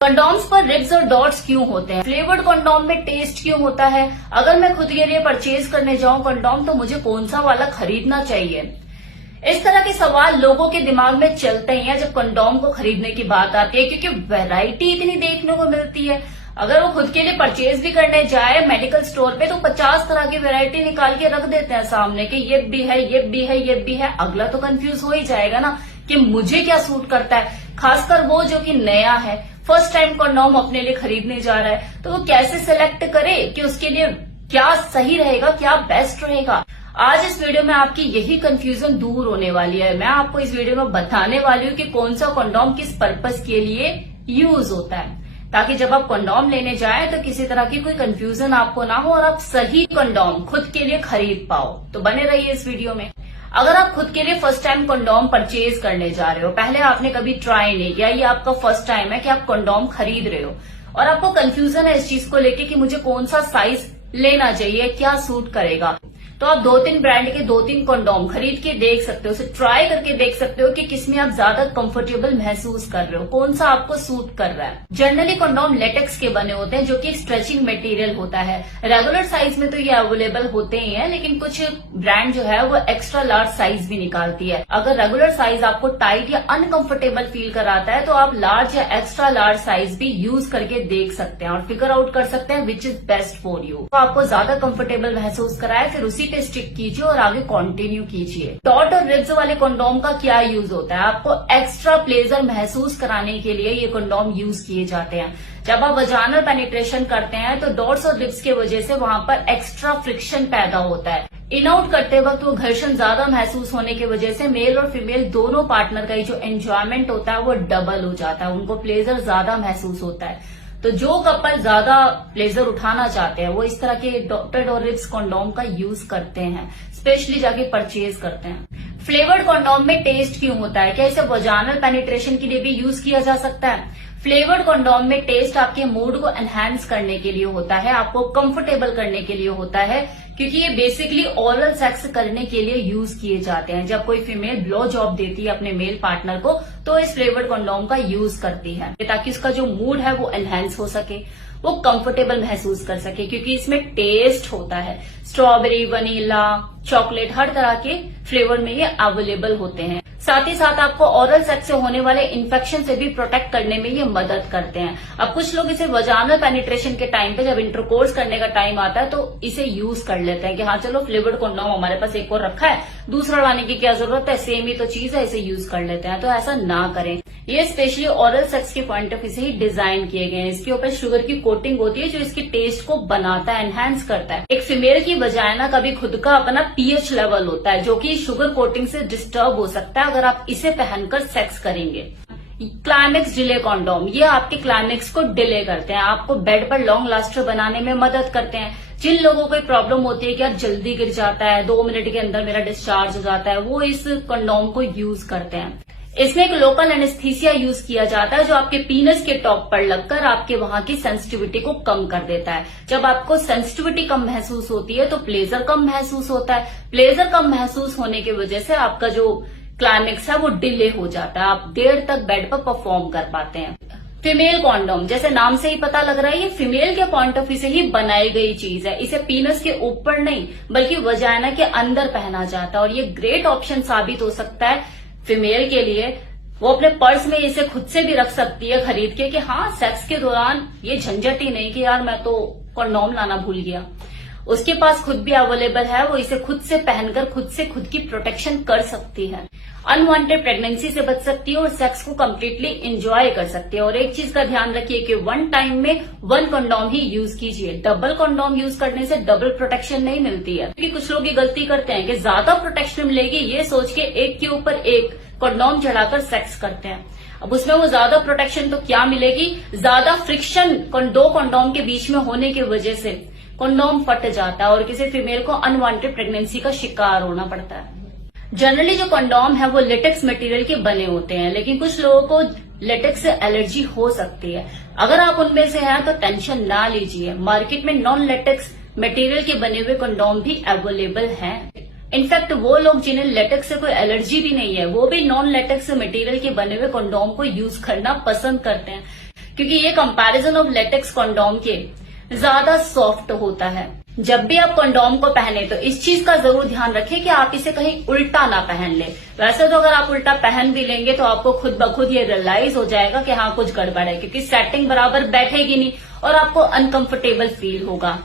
Condoms पर ribs और dots क्यों होते हैं? फ्लेवर्ड कंडोम में टेस्ट क्यों होता है? अगर मैं खुद के लिए परचेज करने जाऊं कंडोम तो मुझे कौन सा वाला खरीदना चाहिए? इस तरह के सवाल लोगों के दिमाग में चलते हैं जब कंडोम को खरीदने की बात आती है, क्योंकि वैरायटी इतनी देखने को मिलती है। अगर वो खुद के लिए परचेज भी करने जाए मेडिकल स्टोर पे तो 50 तरह की वैरायटी निकाल के रख देते हैं सामने कि ये भी है, ये भी है, ये भी है। अगला तो कंफ्यूज हो ही जाएगा ना कि मुझे क्या सूट करता है। खासकर वो जो कि नया है, फर्स्ट टाइम कंडोम अपने लिए खरीदने जा रहा है, तो वो कैसे सिलेक्ट करे कि उसके लिए क्या सही रहेगा, क्या बेस्ट रहेगा। आज इस वीडियो में आपकी यही कंफ्यूजन दूर होने वाली है। मैं आपको इस वीडियो में बताने वाली हूँ कि कौन सा कंडोम किस पर्पस के लिए यूज होता है, ताकि जब आप कंडोम लेने जाएं तो किसी तरह की कोई कंफ्यूजन आपको ना हो और आप सही कंडोम खुद के लिए खरीद पाओ। तो बने रहिए इस वीडियो में। अगर आप खुद के लिए फर्स्ट टाइम कंडोम परचेज करने जा रहे हो, पहले आपने कभी ट्राई नहीं किया, ये आपका फर्स्ट टाइम है कि आप कंडोम खरीद रहे हो और आपको कंफ्यूजन है इस चीज को लेके कि मुझे कौन सा साइज लेना चाहिए, क्या सूट करेगा, तो आप 2-3 ब्रांड के 2-3 कंडोम खरीद के देख सकते हो, उसे ट्राई करके देख सकते हो कि किसमें आप ज्यादा कंफर्टेबल महसूस कर रहे हो, कौन सा आपको सूट कर रहा है। जनरली कंडोम लेटेक्स के बने होते हैं जो कि स्ट्रेचिंग मटेरियल होता है। रेगुलर साइज में तो ये अवेलेबल होते ही हैं, लेकिन कुछ ब्रांड जो है वो एक्स्ट्रा लार्ज साइज भी निकालती है। अगर रेगुलर साइज आपको टाइट या अनकंफर्टेबल फील कराता है तो आप लार्ज या एक्स्ट्रा लार्ज साइज भी यूज करके देख सकते हैं और फिगर आउट कर सकते हैं which is best for you. तो आपको ज्यादा कंफर्टेबल महसूस कराए फिर उसी पे स्टिक कीजिए और आगे कंटिन्यू कीजिए। डॉट और रिब्स वाले कंडोम का क्या यूज होता है? आपको एक्स्ट्रा प्लेजर महसूस कराने के लिए ये कंडोम यूज किए जाते हैं। जब आप वजाइनल पेनिट्रेशन करते हैं तो डॉट्स और रिब्स की वजह से वहां पर एक्स्ट्रा फ्रिक्शन पैदा होता है। इन आउट करते वक्त वो घर्षण ज्यादा महसूस होने की वजह से मेल और फीमेल दोनों पार्टनर का जो एंजॉयमेंट होता है वो डबल हो जाता है, उनको प्लेजर ज्यादा महसूस होता है। तो जो कपल ज्यादा प्लेजर उठाना चाहते हैं वो इस तरह के डॉटेड और रिब्स कंडोम का यूज करते हैं, स्पेशली जाके परचेज करते हैं। फ्लेवर्ड कंडोम में टेस्ट क्यों होता है? क्या इसे वजाइनल पेनिट्रेशन के लिए भी यूज किया जा सकता है? फ्लेवर्ड कंडोम में टेस्ट आपके मूड को एनहांस करने के लिए होता है, आपको कंफर्टेबल करने के लिए होता है, क्योंकि ये बेसिकली ओरल सेक्स करने के लिए यूज किए जाते हैं। जब कोई फीमेल ब्लो जॉब देती है अपने मेल पार्टनर को तो इस फ्लेवर्ड कंडोम का यूज करती है ताकि उसका जो मूड है वो एनहांस हो सके, वो कंफर्टेबल महसूस कर सके, क्योंकि इसमें टेस्ट होता है। स्ट्रॉबेरी, वनीला, चॉकलेट, हर तरह के फ्लेवर में ये अवेलेबल होते हैं। साथ ही साथ आपको ओरल सेक्स से होने वाले इन्फेक्शन से भी प्रोटेक्ट करने में ये मदद करते हैं। अब कुछ लोग इसे वजाइनल पेनिट्रेशन के टाइम पे जब इंटरकोर्स करने का टाइम आता है तो इसे यूज कर लेते हैं कि हाँ चलो फ्लेवर्ड कंडोम हमारे पास एक और रखा है, दूसरा लाने की क्या जरूरत है, सेम ही तो चीज है, इसे यूज कर लेते हैं। तो ऐसा ना करें। ये स्पेशली ओरल सेक्स के पॉइंट ऑफ व्यू से ही डिजाइन किए गए हैं। इसके ऊपर शुगर की कोटिंग होती है जो इसकी टेस्ट को बनाता है, एनहांस करता है। एक फीमेल की वजाइना का भी खुद का अपना पीएच लेवल होता है जो कि शुगर कोटिंग से डिस्टर्ब हो सकता है अगर आप इसे पहनकर सेक्स करेंगे। क्लाइमेक्स डिले कंडोम, ये आपके क्लाइमेक्स को डिले करते हैं, आपको बेड पर लॉन्ग लास्टर बनाने में मदद करते हैं। जिन लोगों को प्रॉब्लम होती है कि यार जल्दी गिर जाता है, 2 मिनट के अंदर मेरा डिस्चार्ज हो जाता है, वो इस कंडोम को यूज करते हैं। इसमें एक लोकल एनेस्थीसिया यूज किया जाता है जो आपके पीनस के टॉप पर लगकर आपके वहां की सेंसिटिविटी को कम कर देता है। जब आपको सेंसिटिविटी कम महसूस होती है तो प्लेजर कम महसूस होता है। प्लेजर कम महसूस होने की वजह से आपका जो क्लाइमेक्स है वो डिले हो जाता है, आप देर तक बेड पर परफॉर्म कर पाते हैं। फीमेल कॉन्डोम, जैसे नाम से ही पता लग रहा है, ये फीमेल के पॉइंट ऑफ व्यू से ही बनाई गई चीज है। इसे पीनस के ऊपर नहीं बल्कि वजाइना के अंदर पहना जाता है और ये ग्रेट ऑप्शन साबित हो सकता है फीमेल के लिए। वो अपने पर्स में इसे खुद से भी रख सकती है खरीद के कि हाँ सेक्स के दौरान ये झंझट ही नहीं कि यार मैं तो कंडोम लाना भूल गया। उसके पास खुद भी अवेलेबल है, वो इसे खुद से पहनकर खुद की प्रोटेक्शन कर सकती है, अनवांटेड प्रेगनेंसी से बच सकती है और सेक्स को कम्प्लीटली एंजॉय कर सकती है। और एक चीज का ध्यान रखिए कि 1 टाइम में 1 कंडोम ही यूज कीजिए। डबल कंडोम यूज करने से डबल प्रोटेक्शन नहीं मिलती है, क्योंकि कुछ लोग ये गलती करते हैं कि ज्यादा प्रोटेक्शन मिलेगी ये सोच के एक के ऊपर एक कंडोम चढ़ाकर सेक्स करते हैं। अब उसमें वो ज्यादा प्रोटेक्शन तो क्या मिलेगी, ज्यादा फ्रिक्शन 2 कंडोम के बीच में होने की वजह से कंडोम फट जाता है और किसी फीमेल को अनवांटेड प्रेगनेंसी का शिकार होना पड़ता है। जनरली जो कंडोम है वो लेटेक्स मटेरियल के बने होते हैं, लेकिन कुछ लोगों को लेटेक्स से एलर्जी हो सकती है। अगर आप उनमें से हैं तो टेंशन ना लीजिए, मार्केट में नॉन लेटेक्स मटेरियल के बने हुए कंडोम भी अवेलेबल हैं। इनफैक्ट वो लोग जिन्हें लेटेक्स से कोई एलर्जी भी नहीं है वो भी नॉन लेटेक्स मटेरियल के बने हुए कंडोम को यूज करना पसंद करते हैं, क्योंकि ये कंपैरिजन ऑफ लेटेक्स कंडोम के ज्यादा सॉफ्ट होता है। जब भी आप कंडोम को पहने तो इस चीज का जरूर ध्यान रखें कि आप इसे कहीं उल्टा ना पहन ले। वैसे तो अगर आप उल्टा पहन भी लेंगे तो आपको खुद ब खुद ये रियलाइज हो जाएगा कि हाँ कुछ गड़बड़ है, क्योंकि सेटिंग बराबर बैठेगी नहीं और आपको अनकंफर्टेबल फील होगा।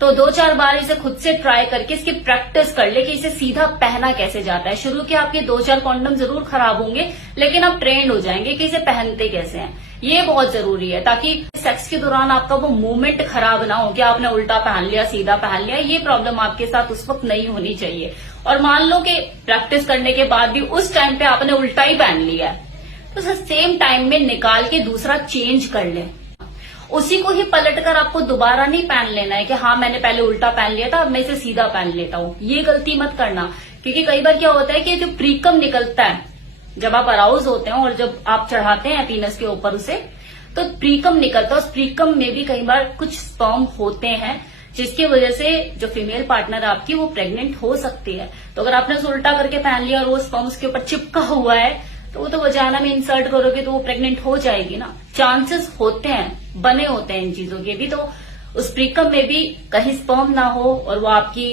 तो 2-4 बार इसे खुद से ट्राई करके इसकी प्रैक्टिस कर ले कि इसे सीधा पहना कैसे जाता है। शुरू के आपके 2-4 कॉन्डम जरूर खराब होंगे, लेकिन आप ट्रेंड हो जाएंगे कि इसे पहनते कैसे हैं। ये बहुत जरूरी है ताकि सेक्स के दौरान आपका वो मूवमेंट खराब ना हो कि आपने उल्टा पहन लिया, सीधा पहन लिया। ये प्रॉब्लम आपके साथ उस वक्त नहीं होनी चाहिए। और मान लो कि प्रैक्टिस करने के बाद भी उस टाइम पे आपने उल्टा ही पहन लिया है, तो सेम टाइम में निकाल के दूसरा चेंज कर ले। उसी को ही पलटकर आपको दोबारा नहीं पहन लेना है कि हाँ मैंने पहले उल्टा पहन लिया था, अब मैं इसे सीधा पहन लेता हूँ। ये गलती मत करना, क्योंकि कई बार क्या होता है कि जो प्रीकम निकलता है जब आप अराउज होते हैं और जब आप चढ़ाते हैं पीनस के ऊपर उसे, तो प्रीकम निकलता है। उस प्रीकम में भी कई बार कुछ स्पर्म होते हैं जिसकी वजह से जो फीमेल पार्टनर आपकी वो प्रेग्नेंट हो सकती है। तो अगर आपने उसे उल्टा करके पहन लिया और वो स्पर्म उसके ऊपर चिपका हुआ है तो वो तो वजाना में इंसर्ट करोगे तो वो प्रेग्नेंट हो जाएगी ना। चांसेस होते हैं, बने होते हैं इन चीजों के भी। तो उस प्रीकम में भी कहीं स्पर्म ना हो और वो आपकी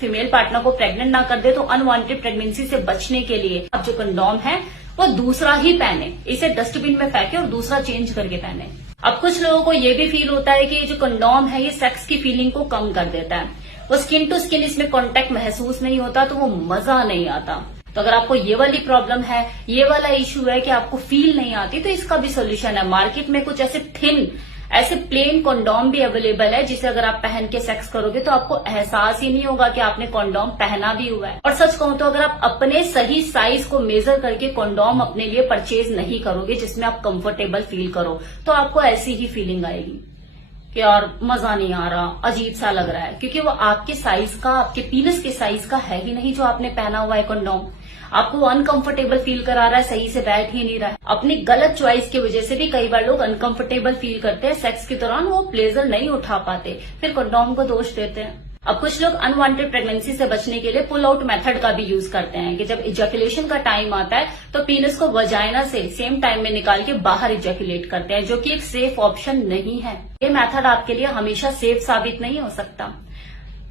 फीमेल पार्टनर को प्रेग्नेंट ना कर दे, तो अनवांटेड प्रेगनेंसी से बचने के लिए अब जो कंडोम है वो दूसरा ही पहने, इसे डस्टबिन में फेंके और दूसरा चेंज करके पहने। अब कुछ लोगों को ये भी फील होता है कि ये जो कंडोम है ये सेक्स की फीलिंग को कम कर देता है, वो स्किन टू स्किन इसमें कांटेक्ट महसूस नहीं होता, तो वो मजा नहीं आता। तो अगर आपको ये वाली प्रॉब्लम है, ये वाला इश्यू है कि आपको फील नहीं आती, तो इसका भी सोल्यूशन है। मार्केट में कुछ ऐसे थिन, ऐसे प्लेन कंडोम भी अवेलेबल है जिसे अगर आप पहन के सेक्स करोगे तो आपको एहसास ही नहीं होगा कि आपने कंडोम पहना भी हुआ है। और सच कहूं तो अगर आप अपने सही साइज को मेजर करके कंडोम अपने लिए परचेज नहीं करोगे जिसमें आप कंफर्टेबल फील करो, तो आपको ऐसी ही फीलिंग आएगी कि यार मजा नहीं आ रहा, अजीब सा लग रहा है, क्योंकि वो आपके साइज का, आपके पीनस के साइज का है ही नहीं जो आपने पहना हुआ है कंडोम। आपको अनकंफर्टेबल फील करा रहा है, सही से बैठ ही नहीं रहा है। अपनी गलत चॉइस की वजह से भी कई बार लोग अनकंफर्टेबल फील करते हैं, सेक्स के दौरान वो प्लेजर नहीं उठा पाते, फिर कंडोम को दोष देते हैं। अब कुछ लोग अनवांटेड प्रेगनेंसी से बचने के लिए पुल आउट मेथड का भी यूज करते हैं कि जब इजैकुलेशन का टाइम आता है तो पीनस को वजाइना से सेम टाइम में निकाल के बाहर इजैकुलेट करते हैं, जो कि एक सेफ ऑप्शन नहीं है। ये मेथड आपके लिए हमेशा सेफ साबित नहीं हो सकता।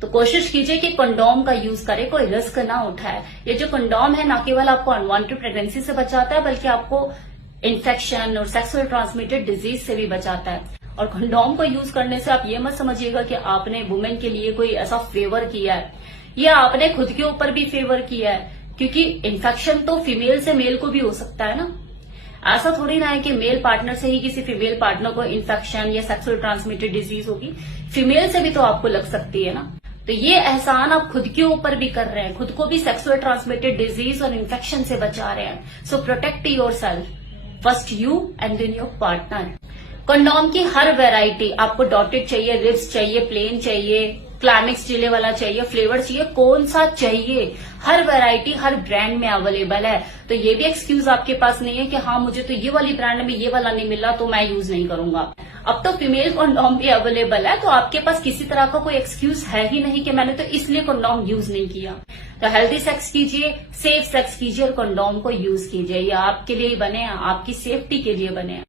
तो कोशिश कीजिए कि कंडोम का यूज करें, कोई रिस्क ना उठाए। ये जो कंडोम है ना केवल आपको अनवांटेड प्रेगनेंसी से बचाता है, बल्कि आपको इन्फेक्शन और सेक्सुअल ट्रांसमिटेड डिजीज से भी बचाता है। और कंडोम को यूज करने से आप ये मत समझिएगा कि आपने वुमेन के लिए कोई ऐसा फेवर किया है, या आपने खुद के ऊपर भी फेवर किया है, क्योंकि इन्फेक्शन तो फीमेल से मेल को भी हो सकता है ना। ऐसा थोड़ी ना है कि मेल पार्टनर से ही किसी फीमेल पार्टनर को इन्फेक्शन या सेक्सुअल ट्रांसमिटेड डिजीज होगी, फीमेल से भी तो आपको लग सकती है ना। तो ये एहसान आप खुद के ऊपर भी कर रहे हैं, खुद को भी सेक्सुअल ट्रांसमिटेड डिजीज और इन्फेक्शन से बचा रहे हैं। So protect yourself, first you and then your partner. Condom की हर वैरायटी आपको डॉटेड चाहिए, रिब्स चाहिए, प्लेन चाहिए, क्लाइमेक्स जिले वाला चाहिए, फ्लेवर चाहिए, कौन सा चाहिए, हर वैरायटी हर ब्रांड में अवेलेबल है। तो ये भी एक्सक्यूज आपके पास नहीं है कि हाँ मुझे तो ये वाली ब्रांड में ये वाला नहीं मिला तो मैं यूज नहीं करूंगा। अब तो फीमेल कंडोम भी अवेलेबल है, तो आपके पास किसी तरह का कोई एक्सक्यूज है ही नहीं कि मैंने तो इसलिए कंडोम यूज नहीं किया। तो हेल्दी सेक्स कीजिए, सेफ सेक्स कीजिए और कंडोम को यूज कीजिए। ये आपके लिए बने हैं, आपकी सेफ्टी के लिए बने हैं।